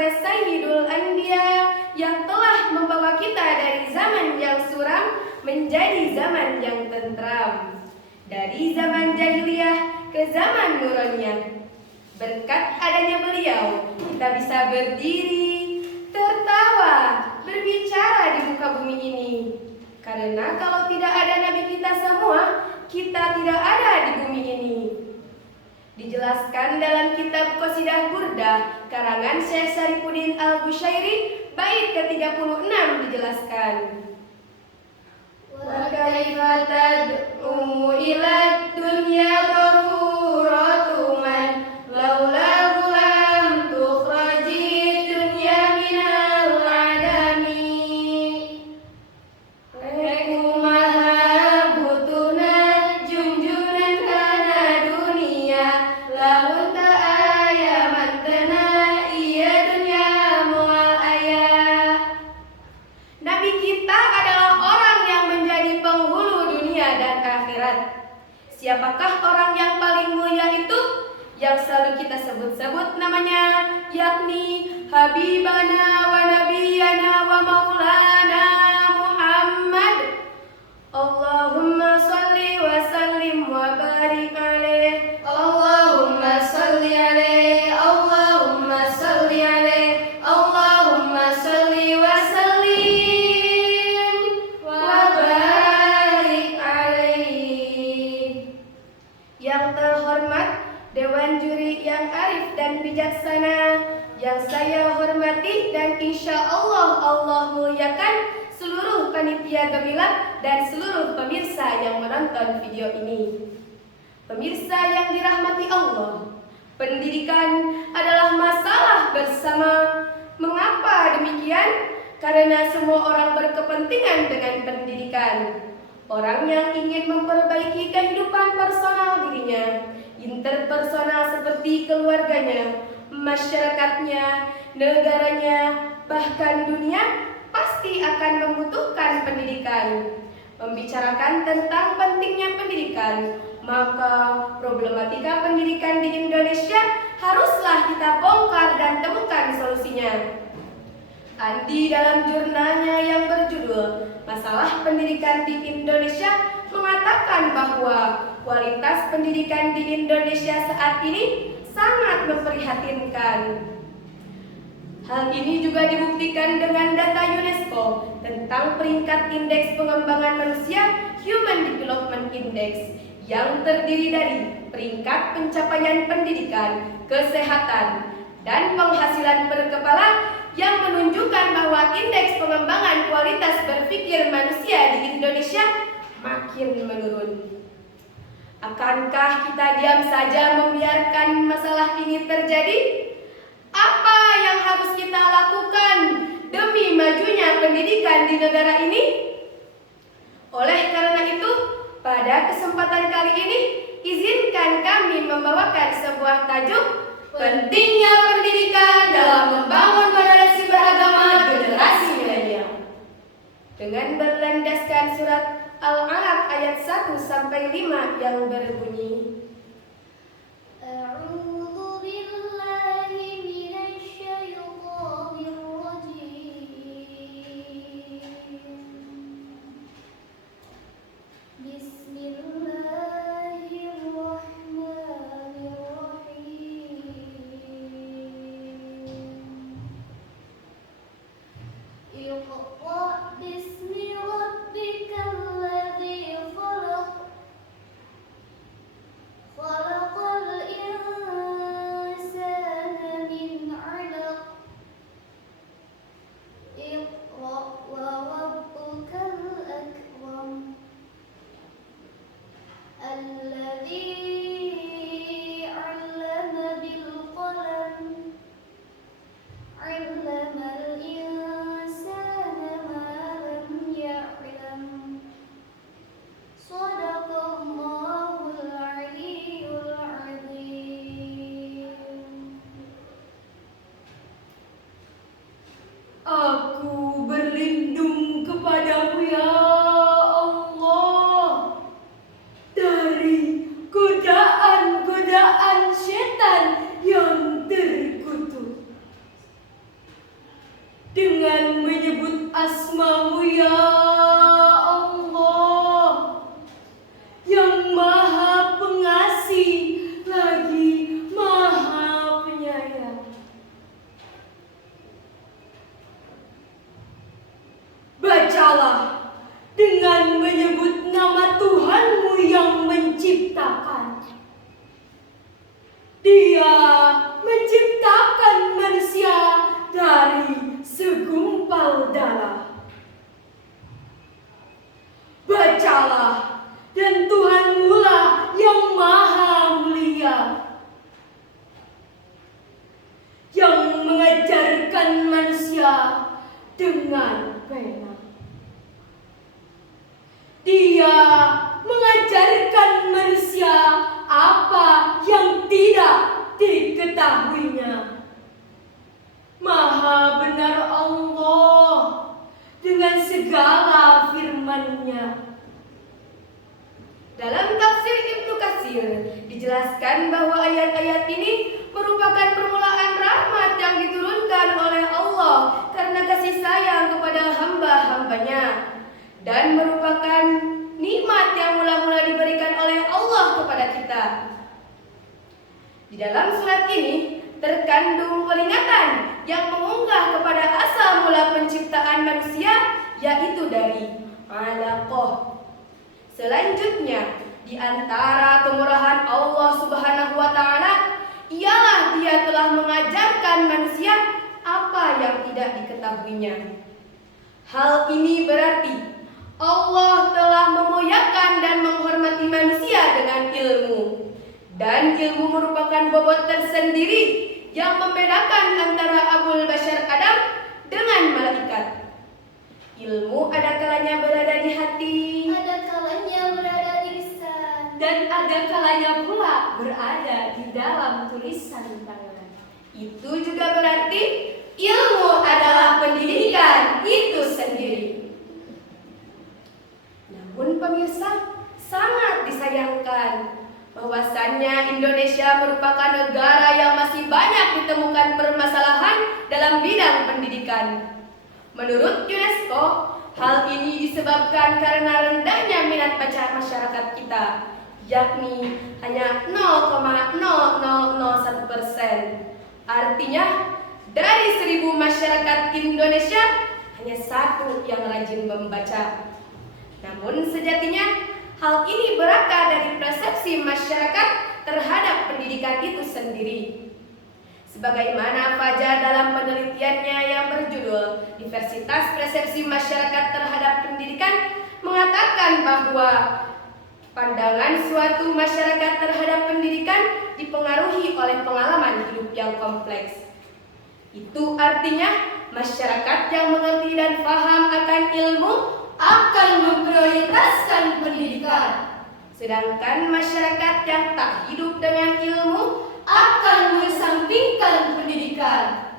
kepada Sayyidul Anbiya yang telah membawa kita dari zaman yang suram menjadi zaman yang tentram, dari zaman jahiliyah ke zaman nuraniyah. Berkat adanya beliau, kita bisa berdiri, tertawa, berbicara di muka bumi ini. Karena kalau tidak ada Nabi kita semua, kita tidak ada di bumi ini. Dijelaskan dalam kitab Qasidah Burdah karangan Syekh Syarifuddin Al-Bushairi bait ke-36 dijelaskan. Wa kaifa tad'u ila dunya daruratu man laula lam tukhraji dunya minal adami. Rekumaha butuna junjunan kana dunia lamun ta'aya mantena iya dunya mual ayah. Nabi kita adalah orang yang menjadi penghulu dunia dan akhirat. Siapakah orang yang paling mulia itu? Yang selalu kita sebut-sebut namanya, yakni Habibana wa Nabiyana wa Maulana Muhammad. Allahumma salli wa sallim wa barik alaih. Allahumma salli alaih. Allahumma salli alaih. Allahumma salli wa sallim wa barik alaih. Yang terhormat Dewan Juri yang arif dan bijaksana, yang saya hormati dan insya Allah muliakan seluruh panitia gemilang dan seluruh pemirsa yang menonton video ini. Pemirsa yang dirahmati Allah, pendidikan adalah masalah bersama. Mengapa demikian? Karena semua orang berkepentingan dengan pendidikan. Orang yang ingin memperbaiki kehidupan personal dirinya, interpersonal seperti keluarganya, masyarakatnya, negaranya, bahkan dunia, pasti akan membutuhkan pendidikan. Membicarakan tentang pentingnya pendidikan, maka problematika pendidikan di Indonesia haruslah kita bongkar dan temukan solusinya. Andi dalam jurnalnya yang berjudul Masalah Pendidikan di Indonesia mengatakan bahwa kualitas pendidikan di Indonesia saat ini sangat memprihatinkan. Hal ini juga dibuktikan dengan data UNESCO tentang peringkat Indeks Pengembangan Manusia Human Development Index yang terdiri dari peringkat pencapaian pendidikan, kesehatan, dan penghasilan per kepala yang menunjukkan bahwa indeks pengembangan kualitas berpikir manusia di Indonesia makin menurun. Akankah kita diam saja membiarkan masalah ini terjadi? Apa yang harus kita lakukan demi majunya pendidikan di negara ini? Oleh karena itu, pada kesempatan kali ini, izinkan kami membawakan sebuah tajuk Pentingnya Pendidikan dalam Membangun Generasi Beragama Generasi Milenial, dengan berlandaskan surat Al-Alaq ayat 1-5 yang berbunyi, menciptakan. Dia menciptakan manusia dari segumpal darah. Bacalah, dan Tuhanmu lah yang maha mulia, yang mengajarkan manusia dengan pena. Dia mengajarkan manusia apa yang tidak diketahuinya. Maha benar Allah dengan segala firman-Nya. Dalam tafsir Ibnu Katsir dijelaskan bahwa ayat-ayat ini merupakan permulaan rahmat yang diturunkan oleh Allah karena kasih sayang kepada hamba-hambanya, dan merupakan nikmat yang mula-mula diberikan oleh Allah kepada kita. Di dalam surat ini terkandung peringatan yang mengunggah kepada asal mula penciptaan manusia, yaitu dari alaqah. Selanjutnya, di antara kemurahan Allah Subhanahu wa Ta'ala ialah Dia telah mengajarkan manusia apa yang tidak diketahuinya. Hal ini berarti Allah telah memuliakan dan menghormati manusia dengan ilmu. Dan ilmu merupakan bobot tersendiri yang membedakan antara Abul Bashar Adam dengan malaikat. Ilmu ada kalanya berada di hati, ada kalanya berada di lisan, dan ada kalanya pula berada di dalam tulisan tangan. Itu juga berarti ilmu adalah pendidikan itu sendiri. Namun pemirsa, sangat disayangkan bahwasannya Indonesia merupakan negara yang masih banyak ditemukan permasalahan dalam bidang pendidikan. Menurut UNESCO, hal ini disebabkan karena rendahnya minat baca masyarakat kita, yakni hanya 0,0001%. Artinya, dari 1.000 masyarakat Indonesia, hanya 1 yang rajin membaca. Namun sejatinya, hal ini berakar dari persepsi masyarakat terhadap pendidikan itu sendiri. Sebagaimana Fajar dalam penelitiannya yang berjudul Diversitas Persepsi Masyarakat Terhadap Pendidikan mengatakan bahwa pandangan suatu masyarakat terhadap pendidikan dipengaruhi oleh pengalaman hidup yang kompleks. Itu artinya masyarakat yang mengerti dan paham akan ilmu akan memprioritaskan pendidikan. Sedangkan masyarakat yang tak hidup dengan ilmu akan mengesampingkan pendidikan.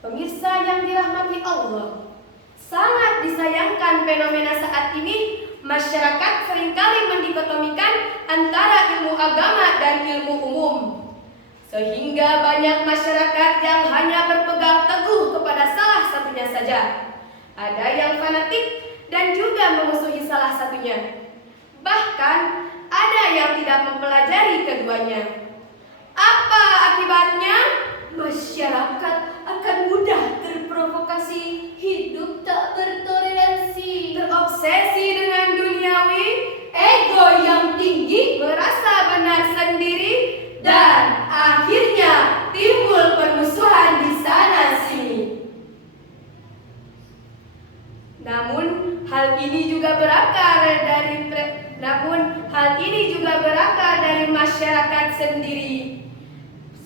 Pemirsa yang dirahmati Allah, sangat disayangkan fenomena saat ini masyarakat seringkali mendikotomikan antara ilmu agama dan ilmu umum. Sehingga banyak masyarakat yang hanya berpegang teguh kepada salah satunya saja. Ada yang fanatik dan juga memusuhi salah satunya. Bahkan ada yang tidak mempelajari keduanya. Apa akibatnya? Masyarakat akan mudah terprovokasi, hidup tak bertoleransi, terobsesi dengan duniawi, ego yang tinggi, merasa benar sendiri, dan akhirnya timbul permusuhan di sana-sini. Namun hal ini juga berakar dari masyarakat sendiri.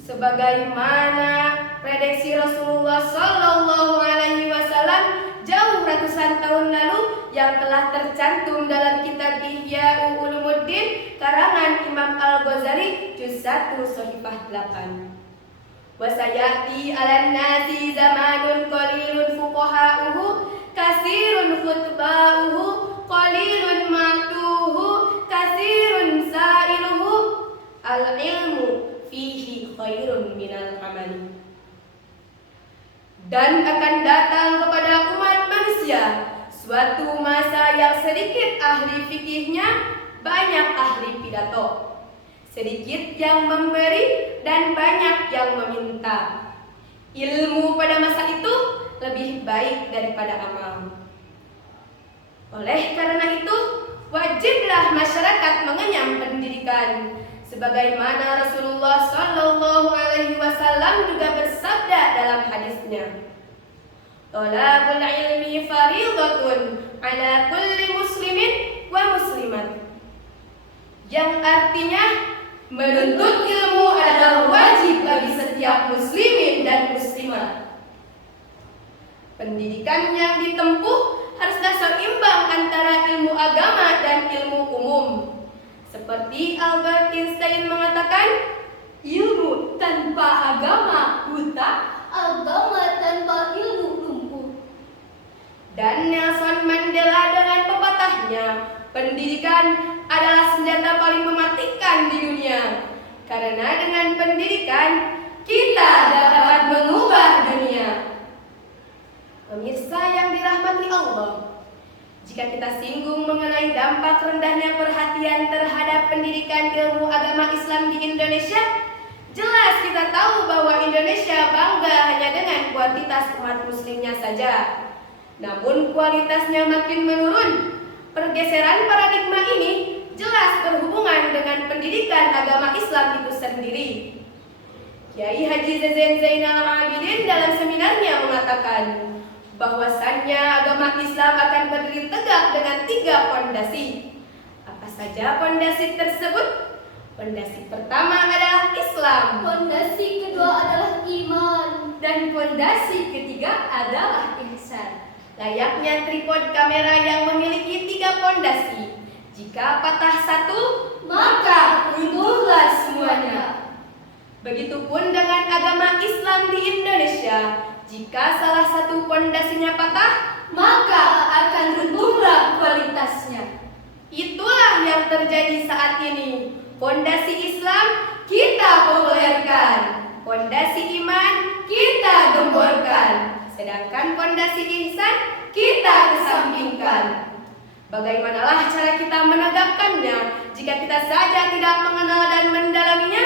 Sebagaimana prediksi Rasulullah SAW jauh ratusan tahun lalu yang telah tercantum dalam kitab Ihya Ulumuddin karangan Imam Al-Ghazali juz 1 Shahifah 8. Wasayati 'alan nasi zamanun qalilun fuqaha'uhu kasirun khutba'uhu qalilun ma'tuhu kasirun sa'iluhu al-ilmu fihi khairun minal amali. Dan akan datang kepada umat manusia suatu masa yang sedikit ahli fikihnya, banyak ahli pidato, sedikit yang memberi dan banyak yang meminta. Ilmu pada masa itu lebih baik daripada amal. Oleh karena itu, wajib wajiblah masyarakat mengenyam pendidikan. Sebagaimana Rasulullah Shallallahu Alaihi Wasallam juga bersabda dalam hadisnya, "Thalabul ilmi fariidatun ala kulli muslimin wa muslimat." Yang artinya menuntut ilmu adalah wajib bagi setiap muslimin dan muslimat. Pendidikan yang ditempuh haruslah seimbang antara ilmu agama dan ilmu umum. Seperti Albert Einstein mengatakan, Ilmu tanpa agama buta. Agama tanpa ilmu lumpuh. Dan Nelson Mandela dengan pepatahnya, pendidikan adalah senjata paling mematikan di dunia. Karena dengan pendidikan, kita dapat mengubah dunia. Pemirsa yang dirahmati Allah, jika kita singgung mengenai dampak rendahnya perhatian terhadap pendidikan ilmu agama Islam di Indonesia, jelas kita tahu bahwa Indonesia bangga hanya dengan kuantitas umat muslimnya saja. Namun kualitasnya makin menurun. Pergeseran paradigma ini jelas berhubungan dengan pendidikan agama Islam itu sendiri. Kiai Haji Zainal Abidin dalam seminarnya mengatakan bahwasannya agama Islam akan berdiri tegak dengan 3 pondasi. Apa saja pondasi tersebut? Pondasi pertama adalah Islam, Pondasi kedua adalah iman. Dan pondasi ketiga adalah ihsan. layaknya tripod kamera yang memiliki 3 pondasi. Jika patah satu, Maka runtuhlah semuanya. begitupun dengan agama Islam di Indonesia. Jika salah satu pondasinya patah, Maka akan runtuhlah kualitasnya. itulah yang terjadi saat ini. Pondasi Islam kita populerkan, pondasi iman kita gemborkan, sedangkan pondasi ihsan kita kesampingkan. Bagaimanalah cara kita menegakkannya jika kita saja tidak mengenal dan mendalaminya?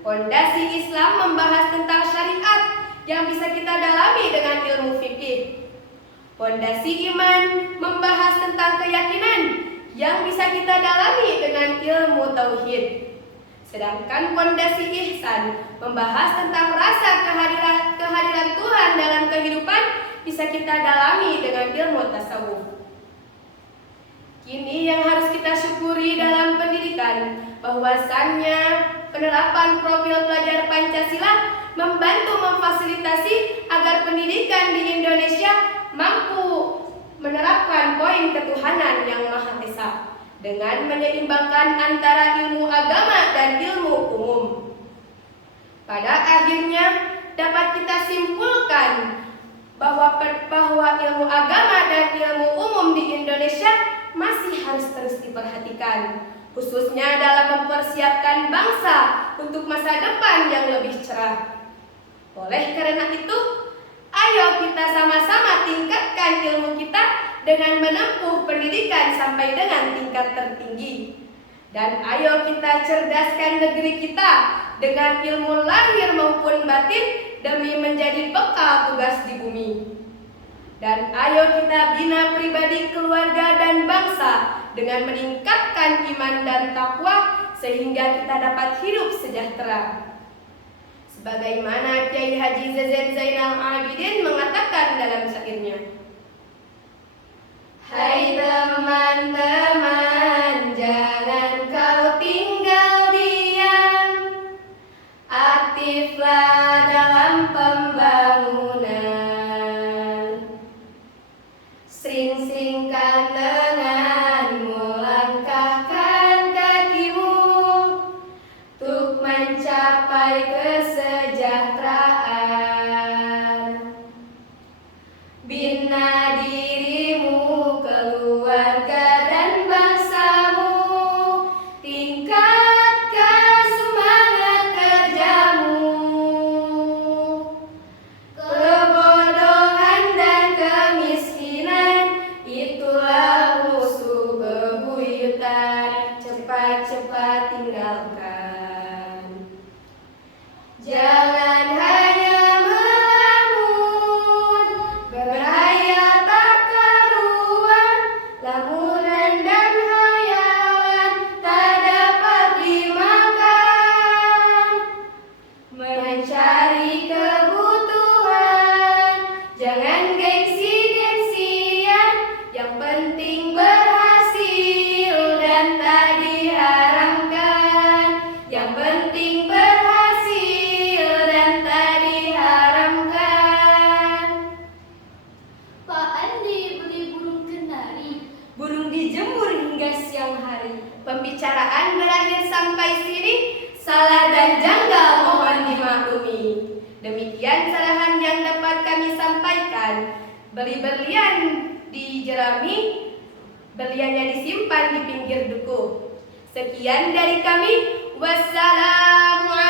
Pondasi Islam membahas tentang syariat yang bisa kita dalami dengan ilmu fikih. Pondasi iman membahas tentang keyakinan yang bisa kita dalami dengan ilmu tauhid. Sedangkan pondasi ihsan membahas tentang rasa kehadiran Tuhan dalam kehidupan bisa kita dalami dengan ilmu tasawuf. Kini yang harus kita syukuri dalam pendidikan bahwasannya penerapan profil pelajar Pancasila membantu memfasilitasi agar pendidikan di Indonesia mampu menerapkan poin ketuhanan yang Maha Esa dengan menyeimbangkan antara ilmu agama dan ilmu umum. Pada akhirnya dapat kita simpulkan bahwa ilmu agama dan ilmu umum di Indonesia masih harus terus diperhatikan, khususnya dalam mempersiapkan bangsa untuk masa depan yang lebih cerah. Oleh karena itu, ayo kita sama-sama tingkatkan ilmu kita dengan menempuh pendidikan sampai dengan tingkat tertinggi. Dan ayo kita cerdaskan negeri kita dengan ilmu lahir maupun batin demi menjadi bekal tugas di bumi. Dan ayo kita bina pribadi, keluarga, dan bangsa dengan meningkatkan iman dan takwa sehingga kita dapat hidup sejahtera. Sebagaimana Kiai Haji Zainal Abidin mengatakan dalam syairnya, "Hai teman-teman, jangan kau tinggal diam, aktiflah dalam pembangunan. Sering-seringkan lenganmu, langkahkan kakimu untuk mencapai kesejahteraan. Bina dirimu, keluarga berjemur hingga siang hari. Pembicaraan berakhir sampai sini. Salah dan janggal mohon dimaklumi. Demikian sarahan yang dapat kami sampaikan. Beli berlian di jerami, berliannya disimpan di pinggir duku. Sekian dari kami. Wassalamualaikum